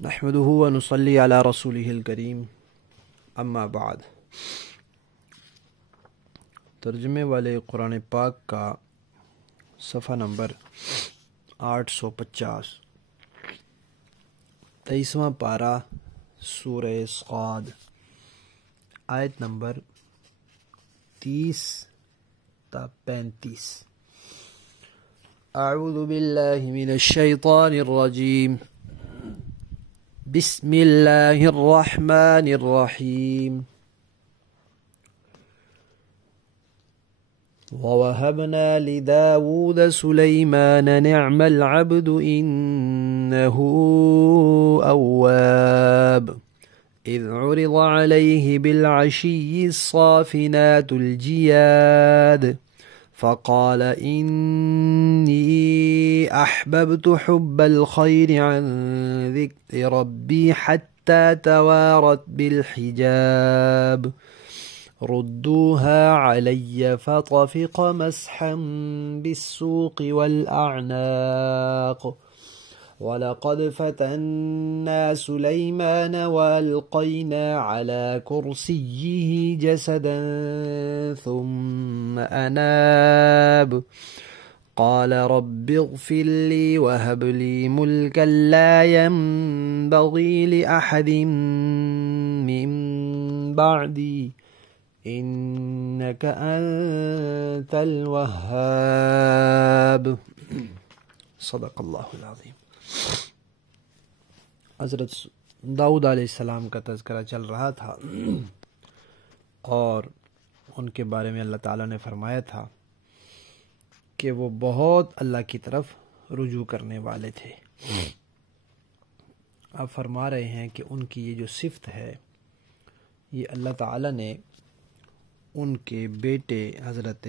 نحمده ونصلي على رسوله الکریم اما بعد۔ ترجمے والے قرآن پاک کا صفحہ نمبر 850، 23واں پارہ سورہ صاد، آیت نمبر 30 تا 35۔ اعوذ باللہ من الشیطان الرجیم، بسم اللہ الرحمن الرحیم۔ وَوَهَبْنَا لِدَاوُودَ سُلَيْمَانَ نِعْمَ الْعَبْدُ إِنَّهُ أَوَّابٌ إِذْ عُرِضَ عَلَيْهِ بِالْعَشِيِّ الصَّافِنَاتُ الْجِيَادُ فقال إني أحببت حب الخير عن ذكر ربي حتى توارت بالحجاب ردوها علي فطفق مسحا بالسوق والأعناق ولقد فتنا سليمان وألقينا على كرسيه جسدا ثم أناب قال رب اغفر لي وهب لي ملكا لا ينبغي لأحد من بعدي إنك أنت الوهاب۔ صدق اللہ العظیم۔ حضرت داؤد علیہ السلام کا تذکرہ چل رہا تھا اور ان کے بارے میں اللہ تعالیٰ نے فرمایا تھا کہ وہ بہت اللہ کی طرف رجوع کرنے والے تھے۔ اب فرما رہے ہیں کہ ان کی یہ جو صفت ہے یہ اللہ تعالیٰ نے ان کے بیٹے حضرت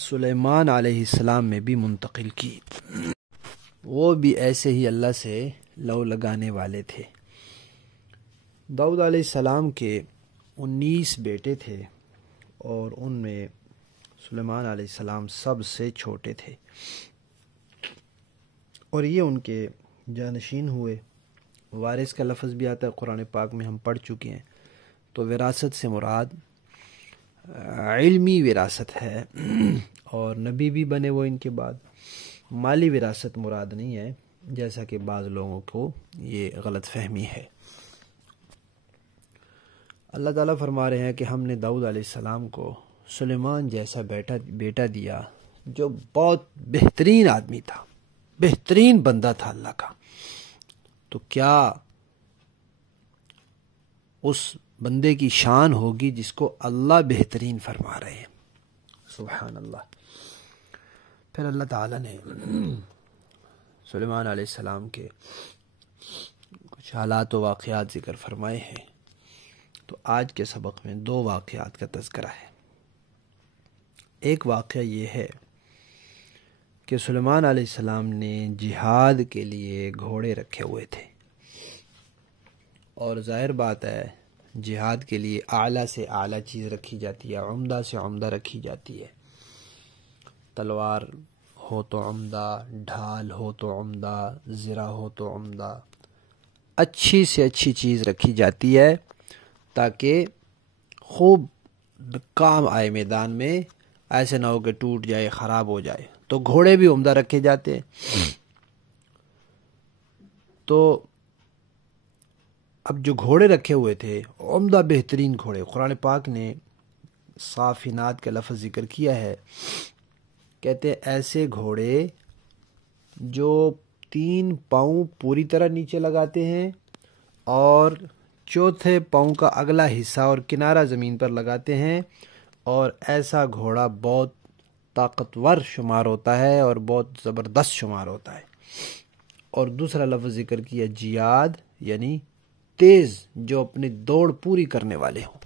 سلیمان علیہ السلام میں بھی منتقل کی۔ وہ بھی ایسے ہی اللہ سے لو لگانے والے تھے۔ داؤد علیہ السلام کے 19 بیٹے تھے اور ان میں سلیمان علیہ السلام سب سے چھوٹے تھے، اور یہ ان کے جانشین ہوئے۔ وارث کا لفظ بھی آتا ہے قرآن پاک میں، ہم پڑھ چکے ہیں۔ تو وراثت سے مراد علمی وراثت ہے، اور نبی بھی بنے وہ ان کے بعد۔ مالی وراثت مراد نہیں ہے، جیسا کہ بعض لوگوں کو یہ غلط فہمی ہے۔ اللہ تعالیٰ فرما رہے ہیں کہ ہم نے داؤد علیہ السلام کو سلیمان جیسا بیٹا دیا جو بہت بہترین آدمی تھا، بہترین بندہ تھا اللہ کا۔ تو کیا اس بندے کی شان ہوگی جس کو اللہ بہترین فرما رہے ہیں؟ سبحان اللہ۔ پھر اللہ تعالیٰ نے سلیمان علیہ السلام کے کچھ حالات و واقعات ذکر فرمائے ہیں۔ تو آج کے سبق میں 2 واقعات کا تذکرہ ہے۔ ایک واقعہ یہ ہے کہ سلیمان علیہ السلام نے جہاد کے لیے گھوڑے رکھے ہوئے تھے، اور ظاہر بات ہے جہاد کے لیے اعلیٰ سے اعلیٰ چیز رکھی جاتی ہے، عمدہ سے عمدہ رکھی جاتی ہے۔ تلوار ہو تو عمدہ، ڈھال ہو تو عمدہ، زرہ ہو تو عمدہ، اچھی سے اچھی چیز رکھی جاتی ہے تاکہ خوب کام آئے میدان میں، ایسے نہ ہو کہ ٹوٹ جائے، خراب ہو جائے۔ تو گھوڑے بھی عمدہ رکھے جاتے ہیں۔ تو اب جو گھوڑے رکھے ہوئے تھے عمدہ بہترین گھوڑے، قرآن پاک نے صافنات کا لفظ ذکر کیا ہے، کہتے ہیں ایسے گھوڑے جو 3 پاؤں پوری طرح نیچے لگاتے ہیں اور چوتھے پاؤں کا اگلا حصہ اور کنارہ زمین پر لگاتے ہیں، اور ایسا گھوڑا بہت طاقتور شمار ہوتا ہے اور بہت زبردست شمار ہوتا ہے۔ اور دوسرا لفظ ذکر کیا جیاد، یعنی تیز، جو اپنی دوڑ پوری کرنے والے ہوں۔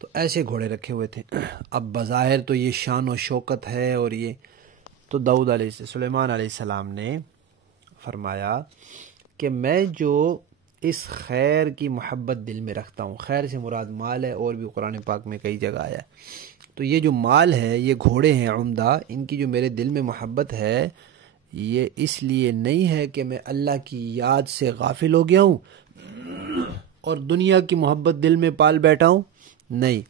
تو ایسے گھوڑے رکھے ہوئے تھے۔ اب بظاہر تو یہ شان و شوکت ہے، اور یہ تو سلیمان علیہ السلام نے فرمایا کہ میں جو اس خیر کی محبت دل میں رکھتا ہوں، خیر سے مراد مال ہے، اور بھی قرآن پاک میں کئی جگہ آیا ہے۔ تو یہ جو مال ہے، یہ گھوڑے ہیں عمدہ، ان کی جو میرے دل میں محبت ہے، یہ اس لیے نہیں ہے کہ میں اللہ کی یاد سے غافل ہو گیا ہوں اور دنیا کی محبت دل میں پال بیٹھا ہوں، نہیں،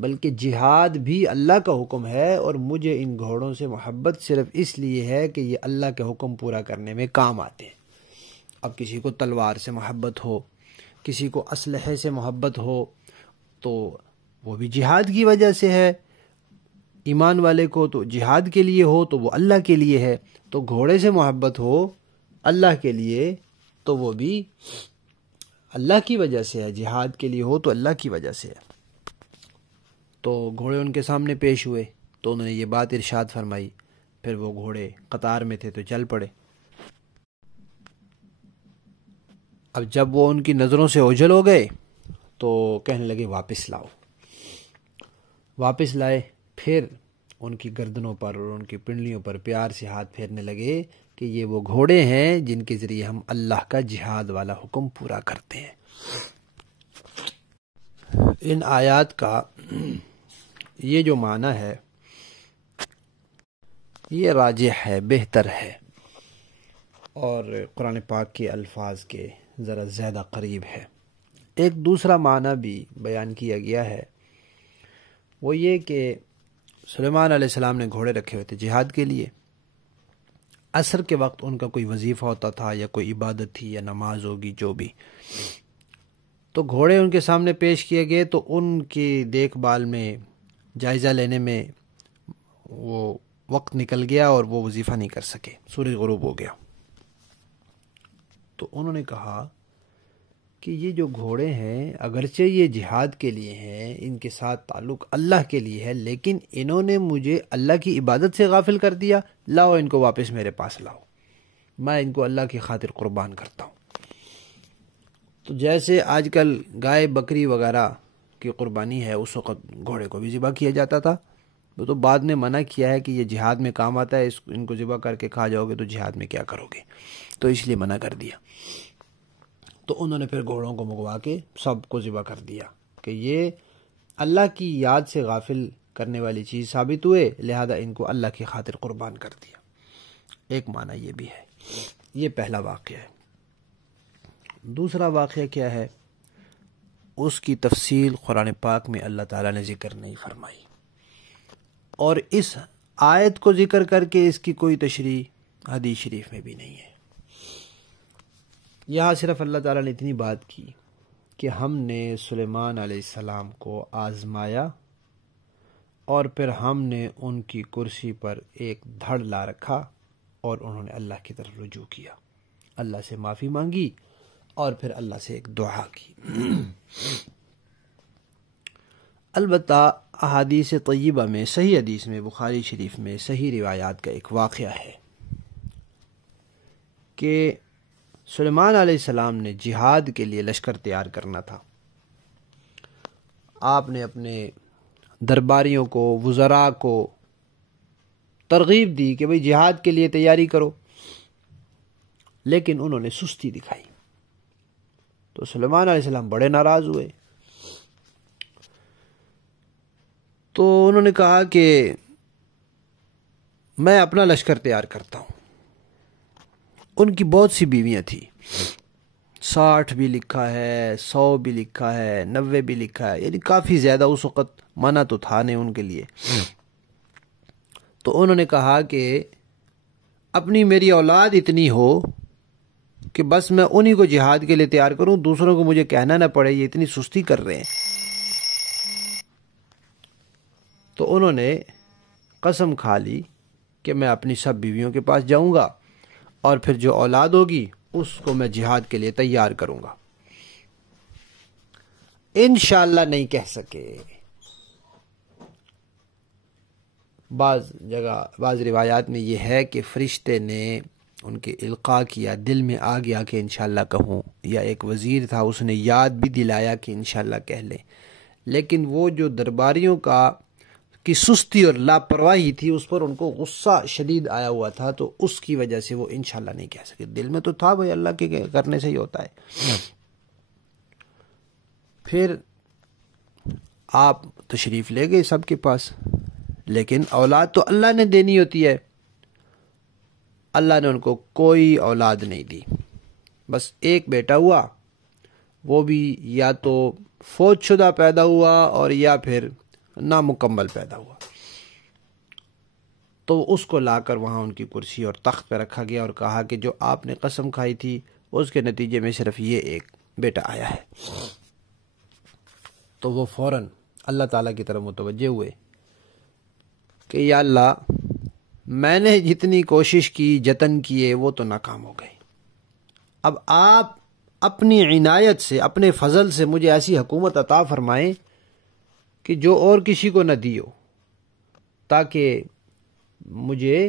بلکہ جہاد بھی اللہ کا حکم ہے، اور مجھے ان گھوڑوں سے محبت صرف اس لیے ہے کہ یہ اللہ کے حکم پورا کرنے میں کام آتے ہیں۔ اب کسی کو تلوار سے محبت ہو، کسی کو اسلحے سے محبت ہو، تو وہ بھی جہاد کی وجہ سے ہے۔ ایمان والے کو تو جہاد کے لیے ہو تو وہ اللہ کے لیے ہے، تو گھوڑے سے محبت ہو اللہ کے لیے تو وہ بھی اللہ کی وجہ سے ہے، جہاد کے لیے ہو تو اللہ کی وجہ سے ہے۔ تو گھوڑے ان کے سامنے پیش ہوئے تو انہوں نے یہ بات ارشاد فرمائی، پھر وہ گھوڑے قطار میں تھے تو چل پڑے۔ اب جب وہ ان کی نظروں سے اوجھل ہو گئے تو کہنے لگے واپس لاؤ۔ واپس لائے، پھر ان کی گردنوں پر اور ان کی پنڈلیوں پر پیار سے ہاتھ پھیرنے لگے کہ یہ وہ گھوڑے ہیں جن کے ذریعے ہم اللہ کا جہاد والا حکم پورا کرتے ہیں۔ ان آیات کا یہ جو معنی ہے یہ راجح ہے، بہتر ہے، اور قرآن پاک کے الفاظ کے ذرا زیادہ قریب ہے۔ ایک دوسرا معنی بھی بیان کیا گیا ہے، وہ یہ کہ سلیمان علیہ السلام نے گھوڑے رکھے ہوئے تھے جہاد کے لیے۔ عصر کے وقت ان کا کوئی وظیفہ ہوتا تھا یا کوئی عبادت تھی یا نماز ہوگی، جو بھی، تو گھوڑے ان کے سامنے پیش کیے گئے تو ان کی دیکھ بھال میں، جائزہ لینے میں وہ وقت نکل گیا اور وہ وظیفہ نہیں کر سکے، سورج غروب ہو گیا۔ تو انہوں نے کہا کہ یہ جو گھوڑے ہیں اگرچہ یہ جہاد کے لیے ہیں، ان کے ساتھ تعلق اللہ کے لیے ہے، لیکن انہوں نے مجھے اللہ کی عبادت سے غافل کر دیا، لاؤ ان کو واپس میرے پاس لاؤ، میں ان کو اللہ کی خاطر قربان کرتا ہوں۔ تو جیسے آج کل گائے بکری وغیرہ کی قربانی ہے، اس وقت گھوڑے کو بھی ذبح کیا جاتا تھا، وہ تو بعد میں منع کیا ہے کہ یہ جہاد میں کام آتا ہے، ان کو ذبح کر کے کھا جاؤ گے تو جہاد میں کیا کرو گے، تو اس لیے منع کر دیا۔ تو انہوں نے پھر گھوڑوں کو منگوا کے سب کو ذبح کر دیا کہ یہ اللہ کی یاد سے غافل کرنے والی چیز ثابت ہوئے، لہذا ان کو اللہ کی خاطر قربان کر دیا۔ ایک معنی یہ بھی ہے، یہ پہلا واقعہ ہے۔ دوسرا واقعہ کیا ہے، اس کی تفصیل قرآن پاک میں اللہ تعالیٰ نے ذکر نہیں فرمائی، اور اس آیت کو ذکر کر کے اس کی کوئی تشریح حدیث شریف میں بھی نہیں ہے۔ یہاں صرف اللہ تعالیٰ نے اتنی بات کی کہ ہم نے سلیمان علیہ السلام کو آزمایا اور پھر ہم نے ان کی کرسی پر ایک دھڑ لا رکھا اور انہوں نے اللہ کی طرف رجوع کیا، اللہ سے معافی مانگی اور پھر اللہ سے ایک دعا کی۔ البتہ احادیث طیبہ میں، صحیح حدیث میں، بخاری شریف میں صحیح روایات کا ایک واقعہ ہے کہ سلیمان علیہ السلام نے جہاد کے لیے لشکر تیار کرنا تھا۔ آپ نے اپنے درباریوں کو، وزراء کو ترغیب دی کہ بھئی جہاد کے لیے تیاری کرو، لیکن انہوں نے سستی دکھائی، تو سلیمان علیہ السلام بڑے ناراض ہوئے۔ تو انہوں نے کہا کہ میں اپنا لشکر تیار کرتا ہوں۔ ان کی بہت سی بیویاں تھیں، 60 بھی لکھا ہے، 100 بھی لکھا ہے، 90 بھی لکھا ہے، یعنی کافی زیادہ، اس وقت منع تو تھا نہیں ان کے لیے۔ تو انہوں نے کہا کہ اپنی میری اولاد اتنی ہو کہ بس میں انہی کو جہاد کے لیے تیار کروں، دوسروں کو مجھے کہنا نہ پڑے یہ اتنی سستی کر رہے ہیں۔ تو انہوں نے قسم کھا لی کہ میں اپنی سب بیویوں کے پاس جاؤں گا اور پھر جو اولاد ہوگی اس کو میں جہاد کے لیے تیار کروں گا۔ انشاءاللہ نہیں کہہ سکے۔ بعض جگہ، بعض روایات میں یہ ہے کہ فرشتے نے ان کے القاء کیا، دل میں آ گیا کہ انشاءاللہ کہوں، یا ایک وزیر تھا اس نے یاد بھی دلایا کہ انشاءاللہ کہہ لیں، لیکن وہ جو درباریوں کی سستی اور لاپرواہی تھی اس پر ان کو غصہ شدید آیا ہوا تھا، تو اس کی وجہ سے وہ انشاءاللہ نہیں کہہ سکے۔ دل میں تو تھا بھائی اللہ کے کرنے سے ہی ہوتا ہے۔ پھر آپ تشریف لے گئے سب کے پاس، لیکن اولاد تو اللہ نے دینی ہوتی ہے، اللہ نے ان کو کوئی اولاد نہیں دی، بس ایک بیٹا ہوا، وہ بھی یا تو فوت شدہ پیدا ہوا اور یا پھر نامکمل پیدا ہوا۔ تو اس کو لا کر وہاں ان کی کرسی اور تخت پہ رکھا گیا اور کہا کہ جو آپ نے قسم کھائی تھی اس کے نتیجے میں صرف یہ ایک بیٹا آیا ہے۔ تو وہ فوراً اللہ تعالیٰ کی طرف متوجہ ہوئے کہ یا اللہ، میں نے جتنی کوشش کی، جتن کیے، وہ تو ناکام ہو گئے، اب آپ اپنی عنایت سے، اپنے فضل سے مجھے ایسی حکومت عطا فرمائیں کہ جو اور کسی کو نہ دی ہو، تاکہ مجھے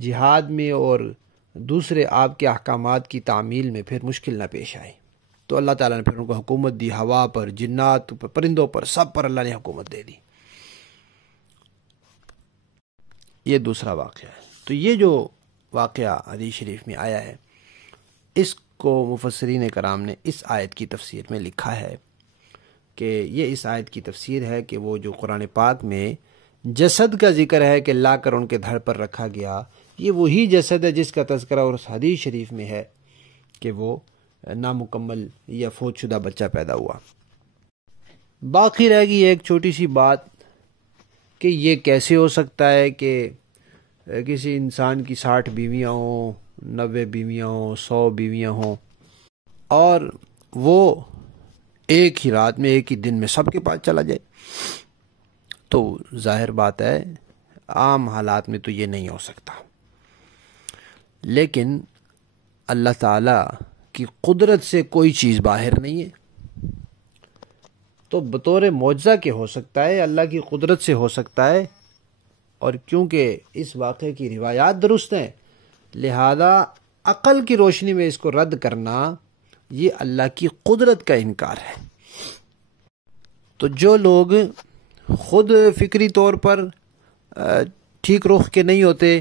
جہاد میں اور دوسرے آپ کے احکامات کی تعمیل میں پھر مشکل نہ پیش آئے۔ تو اللہ تعالیٰ نے پھر ان کو حکومت دی، ہوا پر، جنات پر، پرندوں پر، سب پر اللہ نے حکومت دے دی۔ یہ دوسرا واقعہ ہے۔ تو یہ جو واقعہ حدیث شریف میں آیا ہے، اس کو مفسرین کرام نے اس آیت کی تفسیر میں لکھا ہے کہ یہ اس آیت کی تفسیر ہے کہ وہ جو قرآن پاک میں جسد کا ذکر ہے کہ لا کر ان کے دھڑ پر رکھا گیا، یہ وہی جسد ہے جس کا تذکرہ اور اس حدیث شریف میں ہے کہ وہ نامکمل یا فوت شدہ بچہ پیدا ہوا۔ باقی رہ گئی ایک چھوٹی سی بات کہ یہ کیسے ہو سکتا ہے کہ کسی انسان کی 60 بیویاں ہوں، 90 بیویاں ہوں، 100 بیویاں ہوں، اور وہ ایک ہی رات میں، ایک ہی دن میں سب کے پاس چلا جائے۔ تو ظاہر بات ہے عام حالات میں تو یہ نہیں ہو سکتا، لیکن اللہ تعالیٰ کی قدرت سے کوئی چیز باہر نہیں ہے، تو بطور معجزہ کے ہو سکتا ہے، اللہ کی قدرت سے ہو سکتا ہے، اور کیونکہ اس واقعے کی روایات درست ہیں لہذا عقل کی روشنی میں اس کو رد کرنا یہ اللہ کی قدرت کا انکار ہے۔ تو جو لوگ خود فکری طور پر ٹھیک رخ کے نہیں ہوتے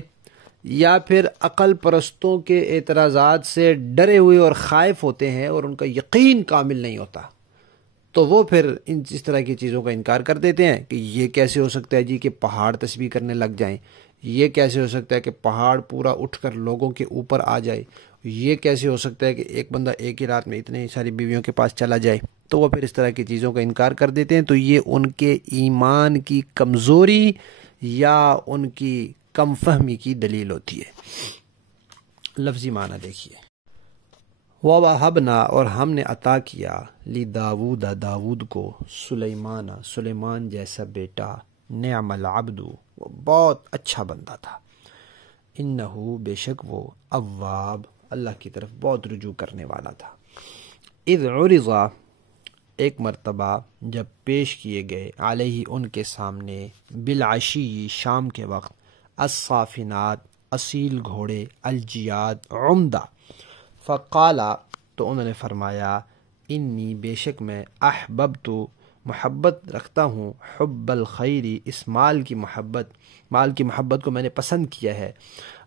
یا پھر عقل پرستوں کے اعتراضات سے ڈرے ہوئے اور خائف ہوتے ہیں اور ان کا یقین کامل نہیں ہوتا، تو وہ پھر اس طرح کی چیزوں کا انکار کر دیتے ہیں کہ یہ کیسے ہو سکتا ہے جی کہ پہاڑ تسبیح کرنے لگ جائیں، یہ کیسے ہو سکتا ہے کہ پہاڑ پورا اٹھ کر لوگوں کے اوپر آ جائے، یہ کیسے ہو سکتا ہے کہ ایک بندہ ایک ہی رات میں اتنی ساری بیویوں کے پاس چلا جائے۔ تو وہ پھر اس طرح کی چیزوں کا انکار کر دیتے ہیں۔ تو یہ ان کے ایمان کی کمزوری یا ان کی کم فہمی کی دلیل ہوتی ہے۔ لفظی معنی دیکھیے، وَوَهَبْنَا، اور ہم نے عطا کیا، لِدَاوُودَ، داود کو، سلیمان، سلیمان جیسا بیٹا، نعم العبد، وہ بہت اچھا بندہ تھا، انہو، بے شک وہ، اواب، اللہ کی طرف بہت رجوع کرنے والا تھا۔ اذ عرضا، ایک مرتبہ جب پیش کیے گئے، علیہ ان کے سامنے، بالعشی، شام کے وقت، الصافنات، اصیل گھوڑے، الجیاد، عمدہ، فقالا، تو انہوں نے فرمایا، انی، بے شک میں، احببت، محبت رکھتا ہوں، حب الخیری، اس مال کی محبت کو میں نے پسند کیا ہے،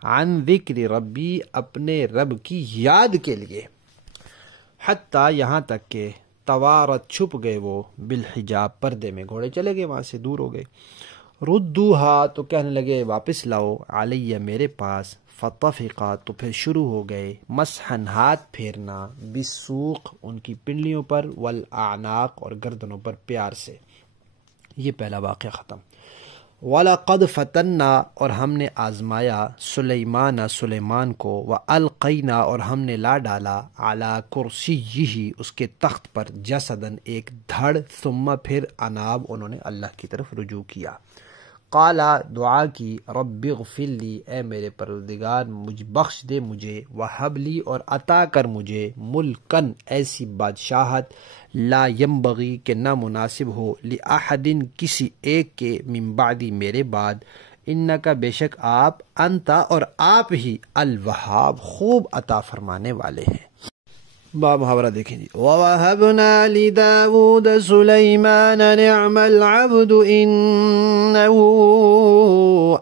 عن ذکر ربی، اپنے رب کی یاد کے لیے، حتیٰ، یہاں تک کہ، توارت، چھپ گئے وہ، بالحجاب، پردے میں، گھوڑے چلے گئے، وہاں سے دور ہو گئے، ردوہا، تو کہنے لگے واپس لاؤ، علیہ، میرے پاس، فطفقا، تو پھر شروع ہو گئے، مسحن، ہاتھ پھیرنا، بالسوق، ان کی پنڈلیوں پر، والاعناق، اور گردنوں پر پیار سے۔ یہ پہلا واقعہ ختم۔ وَلَقَدْ فَتَنَّا، اور ہم نے آزمایا، سلیمان کو، وَأَلْقَيْنَا، اور ہم نے لا ڈالا، عَلَى كُرْسِيِّهِ، اس کے تخت پر، جسداً، ایک دھڑ، ثم، پھر، اناب، انہوں نے اللہ کی طرف رجوع کیا، قالا، دعا کی، رب اغفر لی، اے میرے پروردگار مجھ بخش دے مجھے، وہب لی، اور عطا کر مجھے، ملکن، ایسی بادشاہت، لا ینبغی، کہ نہ مناسب ہو، لأحد، کسی ایک کے، من بعدی، میرے بعد، انکا، بے شک آپ، انتا، اور آپ ہی، الوہاب، خوب عطا فرمانے والے ہیں۔ با محاورہ دیکھیں جی، وَوَهَبْنَا لِدَاوُودَ سُلَيْمَانَ نِعْمَ الْعَبْدُ إِنَّهُ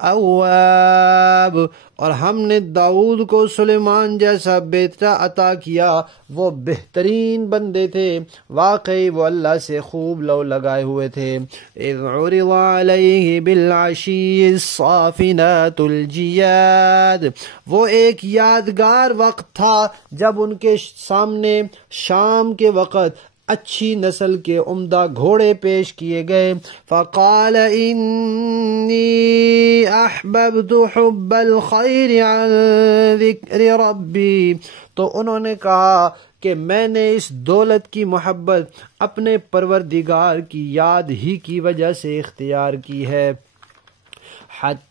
أَوَّابٌ، اور ہم نے داؤد کو سلیمان جیسا بیٹا عطا کیا، وہ بہترین بندے تھے، واقعی وہ اللہ سے خوب لو لگائے ہوئے تھے۔ اذ عرض علیہ بالعشی الصافنات الجیاد، وہ ایک یادگار وقت تھا جب ان کے سامنے شام کے وقت اچھی نسل کے عمدہ گھوڑے پیش کیے گئے۔ فقال انی احببت حب الخیر عن ذکر ربی، تو انہوں نے کہا کہ میں نے اس دولت کی محبت اپنے پروردگار کی یاد ہی کی وجہ سے اختیار کی ہے۔ حتی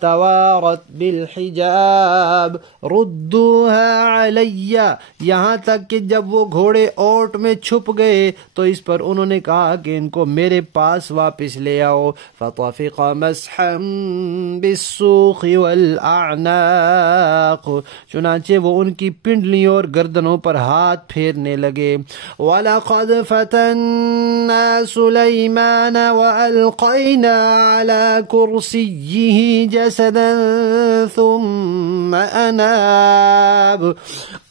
توارت بالحجاب ردوها علی، یہاں تک کہ جب وہ گھوڑے اوٹ میں چھپ گئے تو اس پر انہوں نے کہا کہ ان کو میرے پاس واپس لے آؤ۔ فطفق مسحا بالسوق والاعناق، چنانچہ وہ ان کی پنڈلیوں اور گردنوں پر ہاتھ پھیرنے لگے۔ وَلَقَدْ فَتَنَّا سُلَيْمَانَ وَأَلْقَيْنَا عَلَى كُرْسِيِّهِ جَسَدًا ثُمَّ أَنَابَ،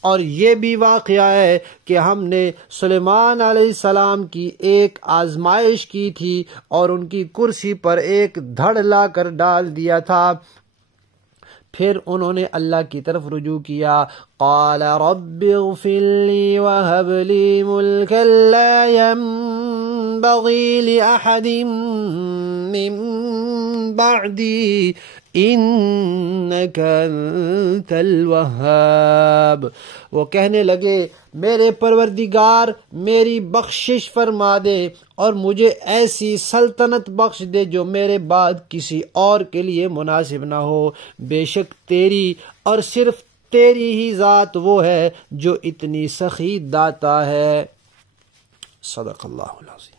اور یہ بھی واقعہ ہے کہ ہم نے سلیمان علیہ السلام کی ایک آزمائش کی تھی اور ان کی کرسی پر ایک دھڑ لا کر ڈال دیا تھا، پھر انہوں نے اللہ کی طرف رجوع کیا۔ قال رب اغفر لی وہب لی ملکا لا ينبغی لأحد من بعدی انک انت الوہاب، وہ کہنے لگے میرے پروردگار میری بخشش فرما دے اور مجھے ایسی سلطنت بخش دے جو میرے بعد کسی اور کے لیے مناسب نہ ہو، بے شک تیری اور صرف تیری ہی ذات وہ ہے جو اتنی سخی داتا ہے۔ صدق اللہ العظیم۔